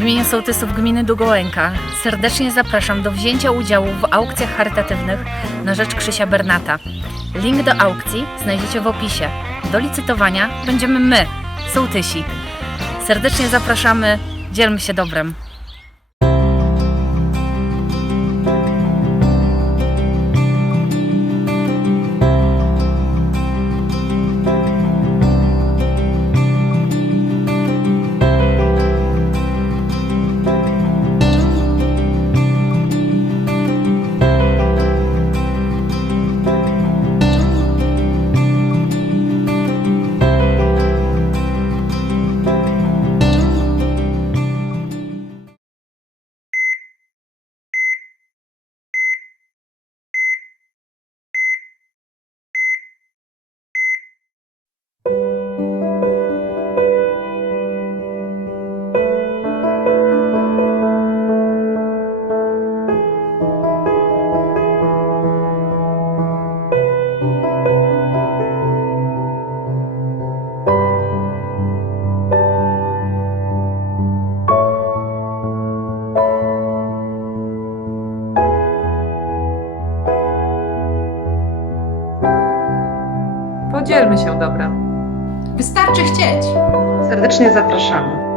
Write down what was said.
W imieniu sołtysów gminy Długołęka serdecznie zapraszam do wzięcia udziału w aukcjach charytatywnych na rzecz Krzysia Bernata. Link do aukcji znajdziecie w opisie. Do licytowania będziemy my, sołtysi. Serdecznie zapraszamy, dzielmy się dobrem. Podzielmy się dobrem. Wystarczy chcieć. Serdecznie zapraszamy.